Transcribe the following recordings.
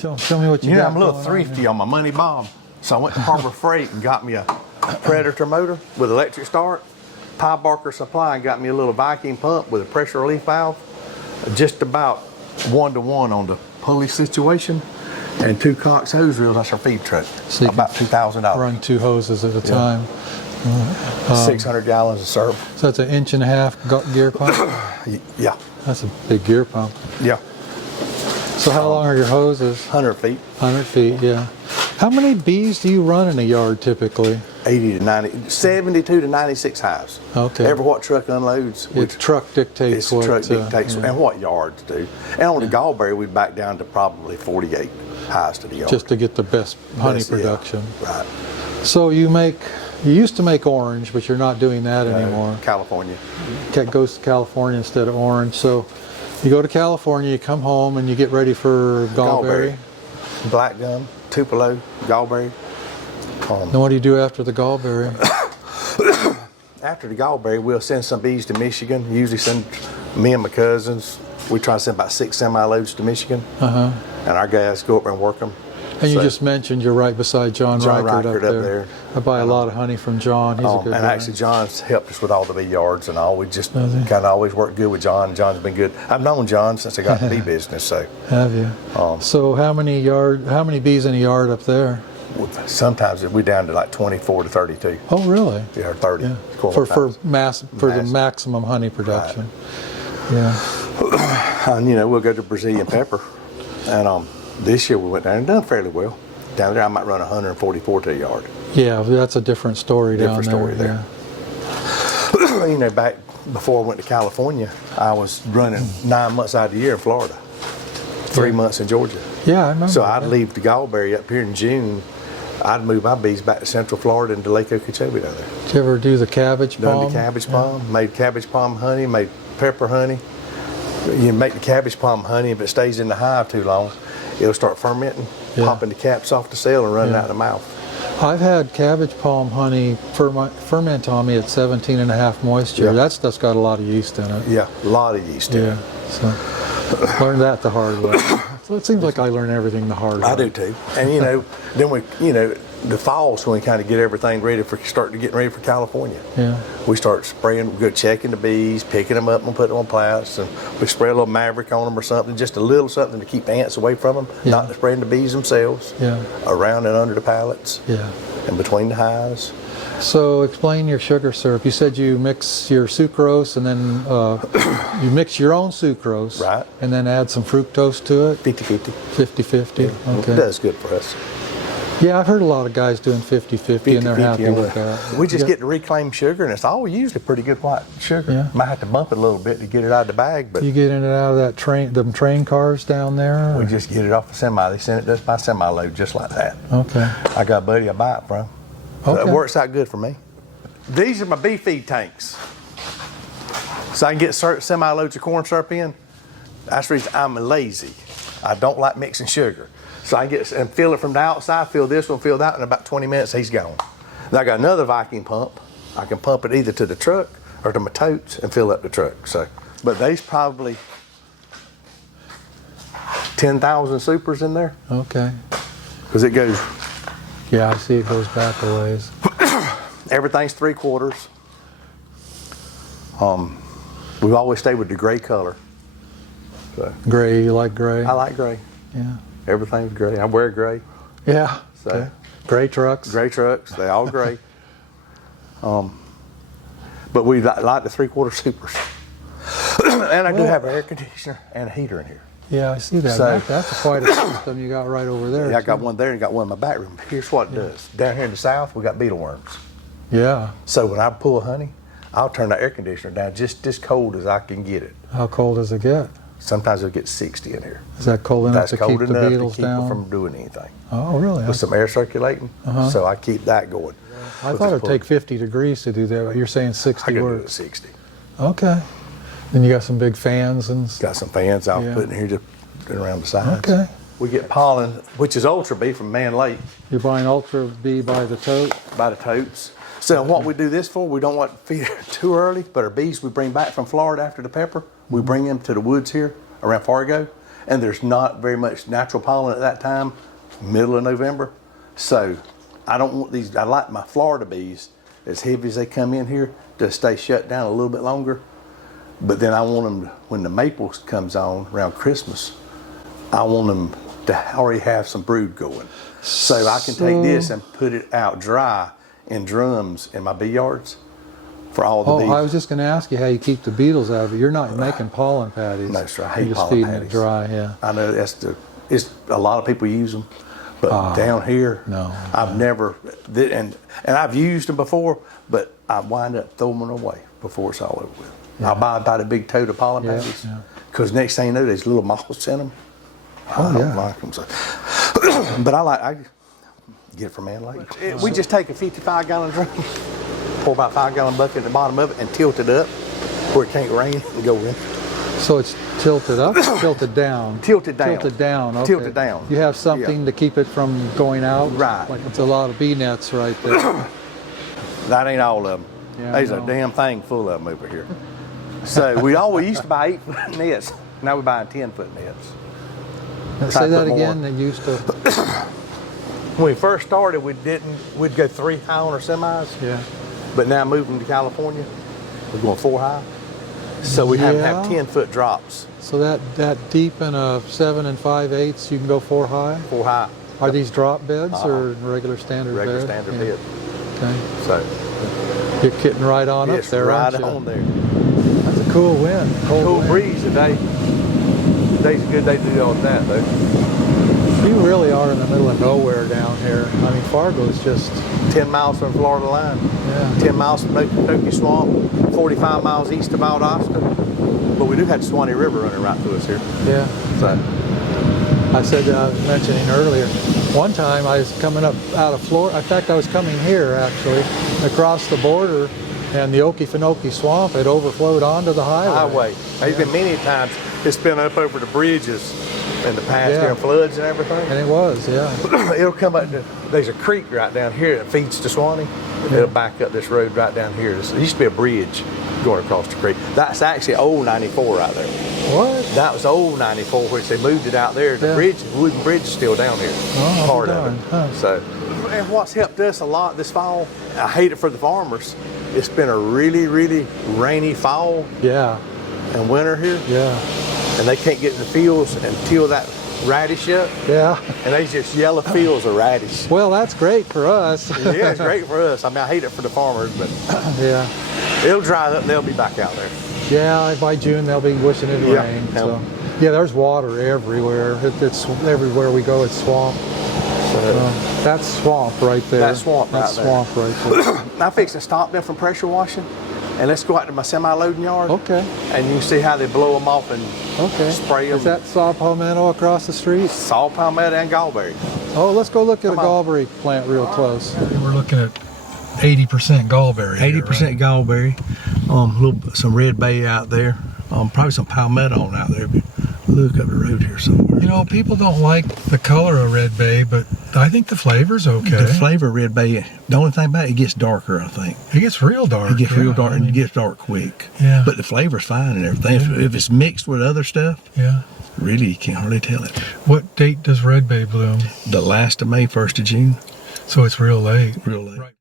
Show me what you got. I'm a little thrifty on my money, Bob. So I went to Harbor Freight and got me a Predator motor with electric start. Pie Barker Supply and got me a little Viking pump with a pressure relief valve. Just about 1-to-1 on the pulley situation. And 2 Cox hose reels. That's our feed truck. So about $2,000. Run 2 hoses at a time. 600 gallons of syrup. So that's an 1.5-inch gear pump? Yeah. That's a big gear pump. Yeah. So how long are your hoses? 100 feet. 100 feet, yeah. How many bees do you run in a yard typically? 80 to 90, 72 to 96 hives. Okay. Every what truck unloads. The truck dictates what. Truck dictates and what yards do. And on the gallberry, we back down to probably 48 hives to the yard. Just to get the best honey production. Yeah, right. So you used to make orange, but you're not doing that anymore. California. Goes to California instead of orange. So you go to California, you come home, and you get ready for gallberry. Black gum, Tupelo, gallberry. Then what do you do after the gallberry? After the gallberry, we'll send some bees to Michigan. Usually send me and my cousins. We try to send about 6 semi-loads to Michigan. And our guys go up there and work them. And you just mentioned you're right beside John Reichert up there. I buy a lot of honey from John. He's a good guy. Actually, John's helped us with all the bee yards and all. We just kind of always worked good with John. John's been good. I've known John since I got in the bee business. So. Have you? So how many bees in a yard up there? Sometimes we're down to like 24 to 32. Oh, really? Yeah, 30. Yeah. For the maximum honey production. Right. Yeah. And we'll go to Brazilian pepper, and this year we went down and done fairly well. Down there, I might run 144 to a yard. Yeah, that's a different story down there. Different story there. Yeah. Back before I went to California, I was running 9 months out of the year in Florida, 3 months in Georgia. Yeah, I remember. So I'd leave the gallberry up here in June. I'd move my bees back to Central Florida into Lake Okeechobee down there. Did you ever do the cabbage palm? Done the cabbage palm, made cabbage palm honey, made pepper honey. You make the cabbage palm honey, if it stays in the hive too long, it'll start fermenting, popping the caps off the cell and running out the mouth. I've had cabbage palm honey ferment on me at 17.5 moisture. Yeah. That stuff's got a lot of yeast in it. Yeah, a lot of yeast in it. So learned that the hard way. So it seems like I learn everything the hard way. I do too. And then we, the fall's when we kind of get everything ready for getting ready for California. Yeah. We start spraying, we go checking the bees, picking them up and putting them on plants, and we spray a little Maverick on them or something, just a little something to keep the ants away from them, not spraying the bees themselves, around and under the pallets, and between the hives. So explain your sugar syrup. You said you mix your sucrose and then you mix your own sucrose, right, and then add some fructose to it? 50-50. 50-50, okay. It does good for us. Yeah, I've heard a lot of guys doing 50-50 and they're happy with that. We just get the reclaimed sugar, and it's all usually pretty good white sugar. Yeah. Might have to bump it a little bit to get it out of the bag, but you get in and out of that them train cars down there? We just get it off the semi. They send it to us by semi-load just like that. Okay. I got a buddy I buy it from. Okay. It works out good for me. These are my bee feed tanks. So I can get semi-loads of corn syrup in. That's the reason I'm lazy. I don't like mixing sugar. So I get and fill it from the outside, fill this one, fill that, in about 20 minutes he's gone. Then I got another Viking pump. I can pump it either to the truck or to my totes and fill up the truck. So, but there's probably 10,000 supers in there. Okay. Because it goes. Yeah, I see it goes back a ways. Everything's 3/4. We've always stayed with the gray color. So. Gray, you like gray? I like gray. Yeah. Everything's gray. I wear gray. Yeah. So. Okay. Gray trucks? Gray trucks. They all gray. But we like the 3/4 supers. And I do have an air conditioner and a heater in here. Yeah, I see that. So, that's quite a system you got right over there. Yeah, I got one there and got one in my back room. Here's what it does. Down here in the south, we got beetle worms. Yeah. So when I pull honey, I'll turn the air conditioner down just as cold as I can get it. How cold does it get? Sometimes it'll get 60 in here. Is that cold enough to keep the beetles down? Them from doing anything. Oh, really? With some air circulating, so I keep that going. I thought it'd take 50 degrees to do that, but you're saying 60 works. I can do it 60. Okay. Then you got some big fans and... Got some fans I'll put in here just around the sides. Okay. We get pollen, which is Ultra Bee from Man Lake. You're buying Ultra Bee by the tote? By the totes. So what we do this for, we don't want to feed it too early, but our bees we bring back from Florida after the pepper, we bring them to the woods here around Fargo, and there's not very much natural pollen at that time, middle of November. So I don't want these, I like my Florida bees, as heavy as they come in here, to stay shut down a little bit longer. But then I want them, when the maple comes on around Christmas, I want them to already have some brood going. So I can take this and put it out dry in drums in my bee yards for all the bees. I was just going to ask you how you keep the beetles out of it. You're not making pollen patties. No, sir. I hate You're just pollen feeding patties. it dry, yeah. I know it's a lot of people use them, but down here, no. I've never, and I've used them before, but I wind up throwing them away before it's all over with. Yeah. I'll buy the big tote of pollen patties, because next thing you know, there's little moths in them. I don't like them. So. But I get it from Man Lake. We just take a 55-gallon drum, pour about 5-gallon bucket at the bottom of it, and tilt it up where it can't rain and go in. So it's tilted up, tilted down? Tilted down. Tilted down, okay. Tilted down. You have something to keep it from going out? Right. Like it's a lot of bee nets right there. That ain't all of them. Yeah, There's a damn thing full of them over here. So we used to buy 8-foot nets. Now we're buying 10-foot nets. Say that again. They used to. When we first started, we'd go 3 high on our semis. Yeah. But now moving to California, we're going 4 high. So we have to have 10-foot drops. So that deep in a 7 5/8, you can go 4 high. 4 high. Are these drop beds or regular standard beds? Regular standard bed. Okay. So you're getting right on up there, right aren't you? on there. That's a cool wind. Cool wind. breeze today. Today's a good day to do all that though. You really are in the middle of nowhere down here. I mean, Fargo's just 10 miles from Florida line. Yeah. 10 miles from Okie Swamp, 45 miles east of Valdosta. But we do have the Suwannee River running right through us here. Yeah. So I said, I was mentioning earlier, one time I was coming up out of Florida. In fact, I was coming here actually, across the border, and the Okefenokee Swamp had overflowed onto the highway. There's been many times it's been up over the bridges in the past, during floods and everything. And it was, yeah. It'll come up there's a creek right down here that feeds to Suwannee. It'll back up this road right down here. There used to be a bridge going across the creek. That's actually old 94 right there. What? That was old 94, which they moved it out there. The bridge, wooden bridge, is still down here. Oh, part of it. Huh. So, and what's helped us a lot this fall, I hate it for the farmers. It's been a really, really rainy fall Yeah. and winter here, Yeah. and they can't get in the fields until that radish up, Yeah. and they just yellow fields of radish. Well, that's great for us. Yeah, it's great for us. I mean, I hate it for the farmers, but Yeah. it'll dry up and they'll be back out there. Yeah, by June they'll be wishing it Yeah. rained. So. Yeah, there's water everywhere. It's everywhere we go, it's swamp. That's swamp right there. That's swamp That's right there. swamp right there. Now fix to stop them from pressure washing, and let's go out to my semi-loading yard. Okay. And you can see how they blow them off and spray them. Is that saw palmetto across the street? Saw palmetto and gallberry. Oh, let's go look at a gallberry plant real close. We're looking at 80% gallberry. 80% gallberry. Some red bay out there. Probably some palmetto on out there. But look up the road here somewhere. You know, people don't like the color of red bay, but I think the flavor's okay. The flavor of red bay, the only thing about it gets darker, I think. It gets real dark. It gets real dark and it gets dark quick. Yeah. But the flavor's fine and everything. If it's mixed with other stuff, Yeah. really, you can't hardly tell it. What date does red bay bloom? The last of May, 1st of June. So it's real late. Real late. Right.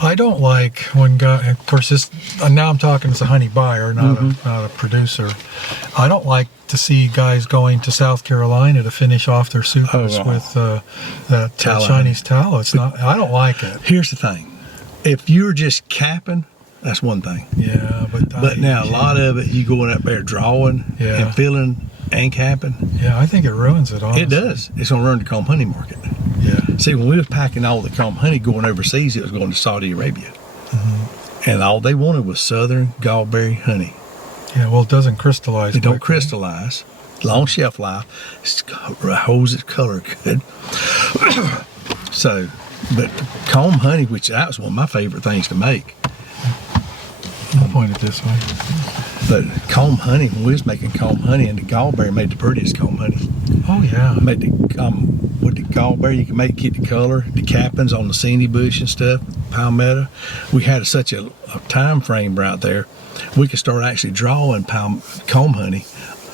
I don't like when guys, of course this, now I'm talking as a honey buyer, not a producer. I don't like to see guys going to South Carolina to finish off their sucrose with that Chinese tallow. It's not, I don't like it. Here's the thing. If you're just capping, that's one thing. Yeah, but now a lot of it, you going up there drawing and filling and capping. Yeah, I think it ruins it, honestly. It does. It's going to ruin the comb honey market. Yeah. See, when we was packing all the comb honey going overseas, it was going to Saudi Arabia. And all they wanted was southern gallberry honey. Yeah, well, it doesn't crystallize. It don't crystallize. Long shelf life. It holds its color good. So, but comb honey, which that was one of my favorite things to make. I'll point it this way. But comb honey, when we was making comb honey, and the gallberry made the prettiest comb honey. Oh yeah. Made the with the gallberry, you can get the color, the cappings on the senni bush and stuff, palmetto. We had such a time frame right there. We could start actually drawing comb honey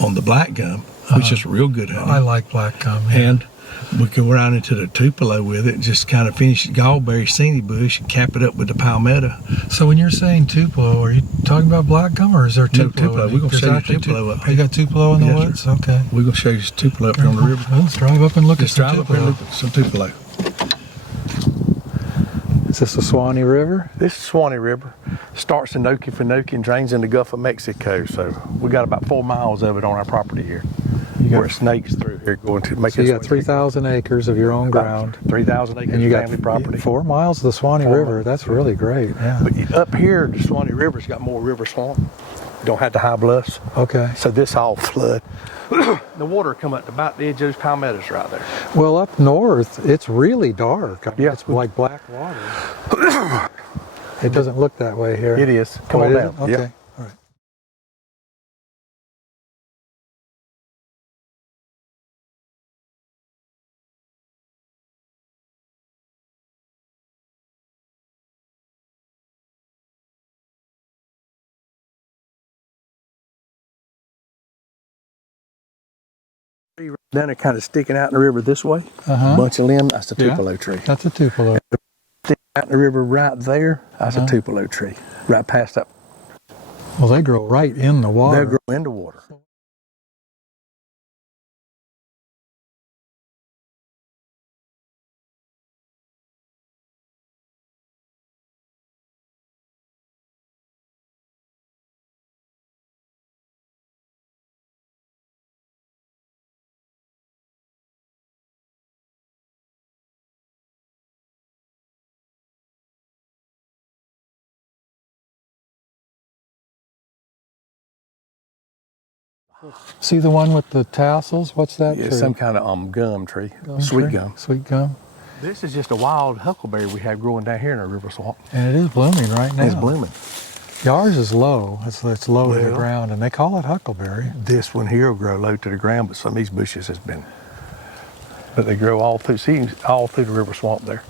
on the black gum, which is real good honey. I like black gum. Yeah. And we go around into the tupelo with it, and just kind of finish the gallberry senni bush and cap it up with the palmetto. So when you're saying tupelo, are you talking about black gum, or is there tupelo? No, tupelo. We're going to show you tupelo up here. You got tupelo in the woods? Sir. Okay. We're going to show you tupelo up here on the river. Well, let's drive up and look Let's at some drive up here and look at some tupelo. Is this the Suwannee River? This is Suwannee River. Starts in Okefenokee and drains in the Gulf of Mexico. So we got about 4 miles of it on our property here. Where it snakes through here going to make it. So you got 3,000 acres of your own ground. 3,000 acres And you got family property. 4 miles of the Suwannee River. That's really great. Yeah. But up here, the Suwannee River's got more river swamp. You don't have the high bluffs. Okay. So this all flood. The water come up to about the edge of those palmettos right there. Well, up north, it's really dark. I mean, Yeah. it's like black water. It doesn't look that way here. It is. Come Oh, on it down. isn't? Okay. Yep. All right. Then it kind of sticking out in the river this way. Bunch of limbs. That's a Yeah. tupelo tree. That's a tupelo. Sticking out in the river right there. That's a tupelo tree. Right past that. Well, they grow right in the water. They'll grow into water. See the one with the tassels? What's that Yeah, tree? some kind of gum tree. Gum Sweet tree? gum. Sweet gum. This is just a wild huckleberry we have growing down here in our river swamp. And it is blooming right now. It's blooming. Ours is low. It's low to the Well- ground, and they call it huckleberry. This one here will grow low to the ground, but some of these bushes has been. But they grow all through the river swamp there.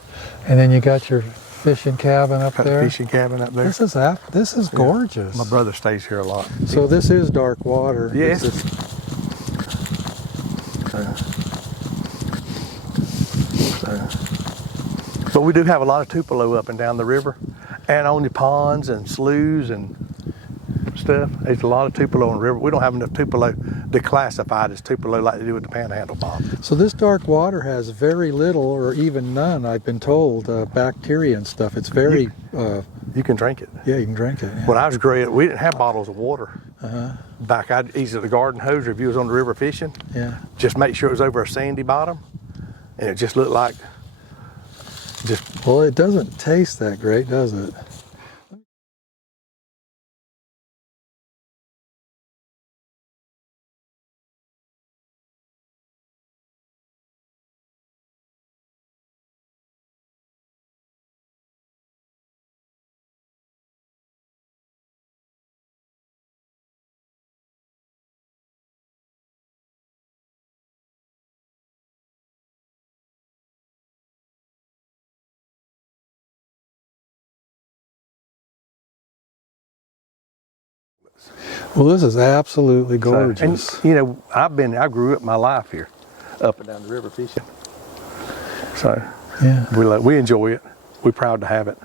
And then you got your fishing cabin up Got there. a fishing cabin up there. This is gorgeous. My brother stays here a lot. So this is dark water. Yes. This is- But we do have a lot of tupelo up and down the river, and on the ponds and sloughs and stuff. There's a lot of tupelo in the river. We don't have enough tupelo to classify it as tupelo like they do with the panhandle, Bob. So this dark water has very little or even none, I've been told, bacteria and stuff. It's very, You can drink it. yeah, you can drink it. Yeah. When I was growing up, we didn't have bottles of water. Back, I'd use the garden hose, or if you was on the river fishing, Yeah. just make sure it was over a sandy bottom, and it just looked like just. Well, it doesn't taste that great, does it? Well, this is absolutely gorgeous. And you know, I grew up my life here, up and down the river fishing. So Yeah. we enjoy it. We're proud to have it,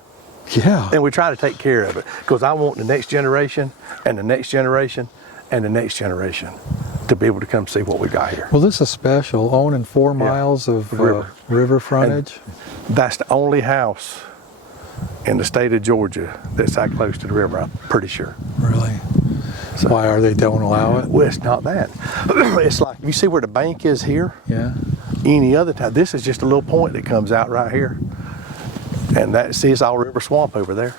Yeah. and we try to take care of it because I want the next generation and the next generation and the next generation to be able to come see what we got here. Well, this is special. Owning 4 miles of river frontage. That's the only house in the state of Georgia that's that close to the river, I'm pretty sure. Really? Why are they don't allow it? Well, it's not that. It's like, you see where the bank is here? Yeah. Any other time, this is just a little point that comes out right here. And it's all river swamp over there.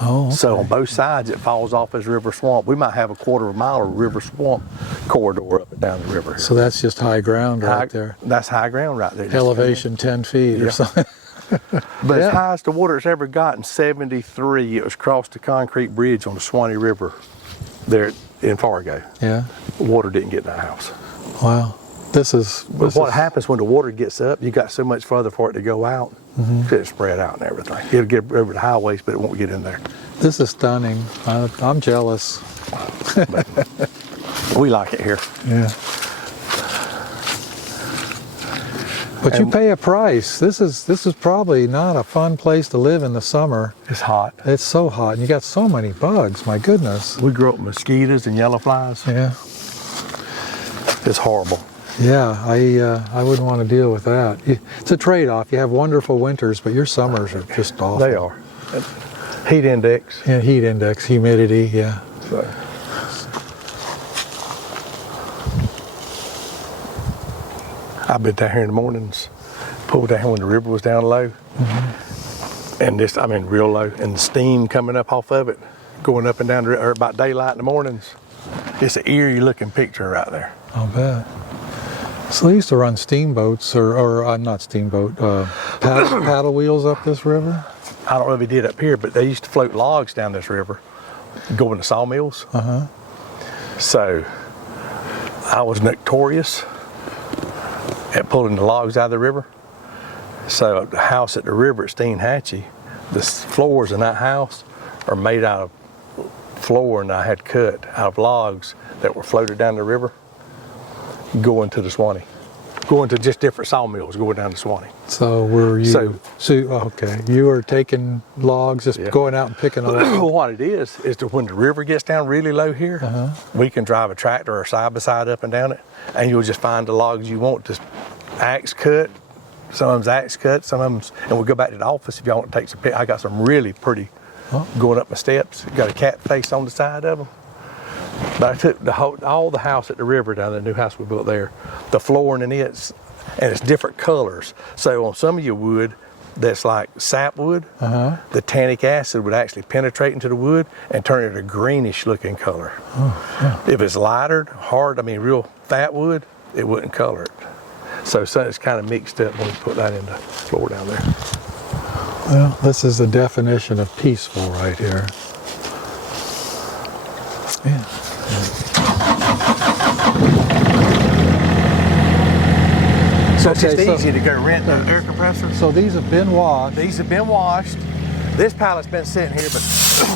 Oh, okay. So on both sides, it falls off as river swamp. We might have a quarter of a mile of river swamp corridor up and down the river. So that's just high ground right there. That's high ground right there. Elevation 10 feet or something. But Yeah. as high as the water it's ever got in '73, it was across the concrete bridge on the Suwannee River there in Fargo. Yeah. Water didn't get in that house. Wow. This is. But what happens when the water gets up, you got so much further for it to go out, it'll spread out and everything. It'll get over the highways, but it won't get in there. This is stunning. I'm jealous. We like it here. Yeah. But you pay a price. This is probably not a fun place to live in the summer. It's hot. It's so hot, and you got so many bugs. My goodness. We grew up with mosquitoes and yellow flies. Yeah. It's horrible. Yeah, I wouldn't want to deal with that. It's a trade-off. You have wonderful winters, but your summers are just awful. They are. Heat index. Yeah, heat index, humidity, yeah. So. I've been down here in the mornings, pulled down when the river was down low, and this, I mean, real low, and the steam coming up off of it, going up and down the river about daylight in the mornings. It's an eerie looking picture right there. I'll bet. So they used to run steamboats, or not steamboat, paddle wheels up this river? I don't know if he did up here, but they used to float logs down this river, going to sawmills. So I was notorious at pulling the logs out of the river. So the house at the river at Steenhatchee, the floors in that house are made out of flooring I had cut out of logs that were floated down the river, going to the Suwannee, going to just different sawmills, going down the Suwannee. So were you? So okay, you were taking logs, just going out and picking them up. What it is that when the river gets down really low here, we can drive a tractor or side by side up and down it, and you'll just find the logs you want to axe cut. Some of them's axe cut, some of them's, and we'll go back to the office if y'all want to take some pictures. I got some really pretty going up my steps. Got a cat face on the side of them. But I took all the house at the river down, the new house we built there, the flooring in it, and it's different colors. So on some of your wood that's like sapwood, the tannic acid would actually penetrate into the wood and turn it a greenish looking color. If it's lighter, hard, I mean real fat wood, it wouldn't color it. So it's kind of mixed up when we put that in the floor down there. Well, this is the definition of peaceful right here. Yeah. So it's just easy to go rent the air compressor. So these have been washed. These have been washed. This pallet's been sitting here, but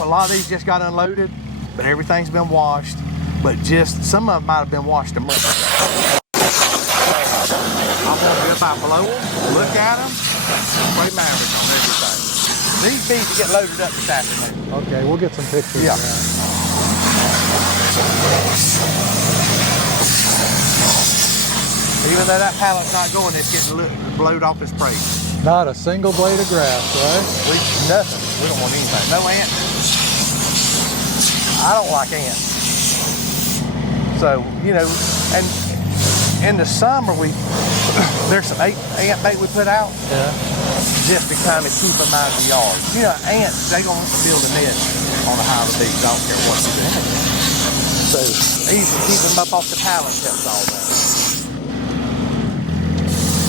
a lot of these just got unloaded, but everything's been washed. But just, some of them might have been washed a month ago. I'm gonna go by below them, look at them, play Maverick on everything. These bees will get loaded up this afternoon. Okay, we'll get some pictures. Yeah. Even though that pallet's not going, it's getting blowed off its prey. Not a single blade of grass, right? Nothing. We don't want anything. No ants. I don't like ants. So, you know, and in the summer, there's some ant bait we put out. Just to kind of keep them out of the yard. You know, ants, they gonna build a nest on a hive of bees. I don't care what you do. So easy to keep them up off the pallets helps all that.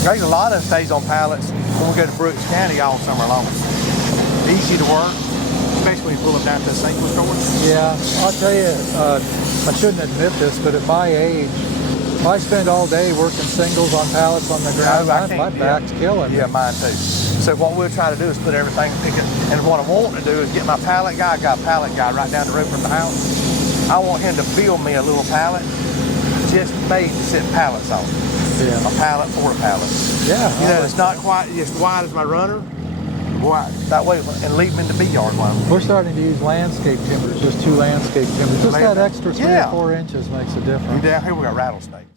There's a lot of them stays on pallets when we go to Brooks County all summer long. Easy to work, especially when you pull them down to the single store. Yeah, I'll tell you, I shouldn't admit this, but at my age, if I spend all day working singles on pallets on the ground, my back's killing me. Yeah, mine too. So what we're trying to do is put everything, and what I want to do is get my pallet guy. I got a pallet guy right down the road from the house. I want him to build me a little pallet just made to sit pallets on. Yeah. A pallet for a pallet. Yeah. You know, it's not quite as wide as my runner. Wide. That way, and leave them in the bee yard one. We're starting to use landscape timbers, just 2 landscape timbers. Just that extra 3 or 4 inches makes a difference. Down here we got rattlesnakes.